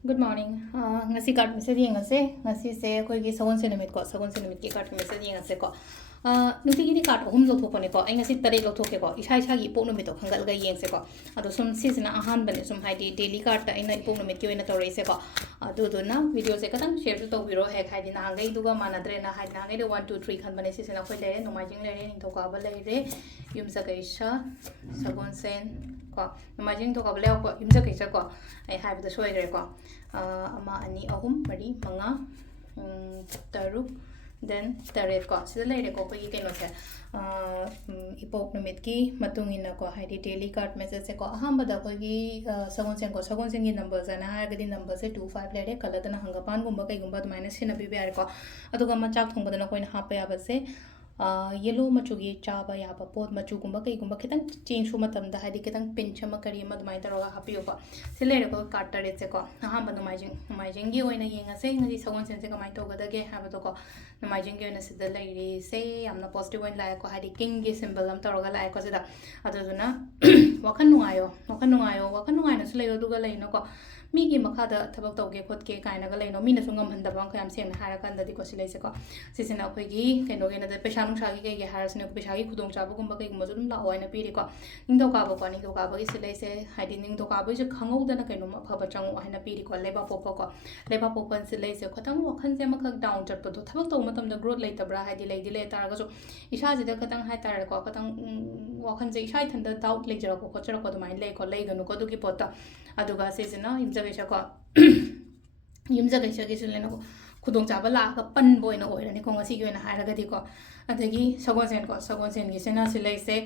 Good morning. Ngasi card message yengase. Ngasi se koi gi sagon se namit ko. Sagon se namit ki card message yengase ko. Nuti gi ni card hum lo thok ko. Ai ngasi tare lo thok ko. Isha isha gi ipok numit to khangal ga yengse ko. Ado sum season ahan bane sum haidi daily card ta ina ipok numit ki oina tore se ko. Ado do na video se katang share to biro he haidi na ngai duga manadre na haidi na ngai de 1 2 3 khan bane season khoi le no majing le ni to ka ba le re yum sa ga isha sagon sen ko majing to ka ba le ko yum sa ga isha ko ai have the show re ko ama ani ahum mari manga taruk then taret ko sida leire ko koi keno se ipok numit ki matung ina ko haidi daily card message se ko ahamba da ko gi sagon sen gi number sana ha gadi number se 25 leire kala dana hangapan gumba kai gumba minus sina bi bi ko aduga ma chak thong badana ko ina ha pa ya ba se yellow machugi chaba yaba pot machugumba kaigumba khitang change hu matamda hadi khitang pinch ma kari ma dumai taroga hapiyo ko silere ko carter etse ko ha ba numai jing gi oina yenga se ngadi sagon sense ka mai to ga dage ha ba to ko numai jing gi oina sida lairi se amna positive oin la ko hadi king gi symbol am taroga la ko sida aduna wakan nungai na sulayo duga laino ko migi makhada thabak tawge khotke kaina ga laino mina sungam handa bang khayam seng hara kan da di ko silai se ko sisina khoi gi kaino ge na da pesha nung shagi ge haras ne pesha gi khudong chabu gumba ge mo zum la oina piri ko ning do ka ba ni do ka ba gi silai se haidi ning do ka ba je khangau da na kaino ma phaba changu haina piri ko leba popo ko leba popo silai se khotang wakhan se makhak down chat pa do thabak taw matam da growth lai tabra haidi lai di le tar ga so isha ji da khatang hai tar ko khatang wakhan je isha thanda doubt lai jara ko khochara ko dumai lai ko lai ganu ko du ki pota aduga sisina imja ge ko yumza ga shagi sulena ko khudong chaba la ka pan boy na oira ni ko ngasi gi na hara ga di ko adagi sagon sen gi sena silai se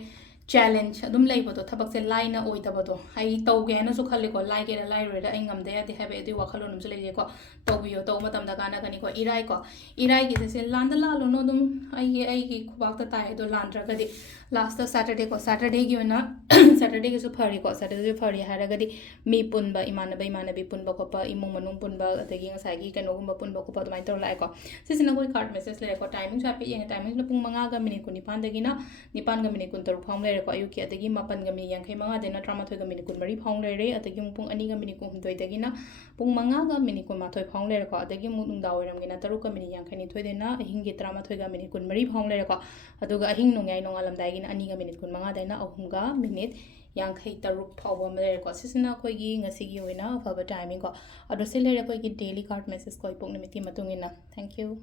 challenge adum lai bodo thabak se line na oi tabado ai taw ge na su khali ko lai ge lai re da ai ngam de ya de habe di wakhalo num sule ko taw biyo taw matam da kana kani ko irai gi se landa la lo no dum ai gi khubak ta tai do landra ga di last saturday gi na saturday gi su phari ko saturday gi phari hara ga di mi punba imanabi punba ko pa imong manung punba adagi ngasai gi kano gumba punba ko pa mai taw lai ko sisina ko card message le ko timing sa pi yeng timing na pung manga ga minute ko nipan dagi na nipan ga minute kun taru phang ko ayuki adagi mapan ga minute yang khai manga dena drama thoi ga minute kun mari phang le re adagi pung ani ga minute ko humdoi dagi na pung manga ga minute ko ma thoi phang le ko adagi mu nung da oiram gi na taru ka minute yang khai ni thoi dena ahing gi drama thoi ga minute kun mari phang le ko aduga ahing nung ngai nong alam dai gi na ani ga minute kun manga dena ahum ga minute yang khai taruk phawba ma le ko sisina koi gi ngasi gi oina afaba timing ko ado se le ko gi daily card message ko ipok nimiti matungina thank you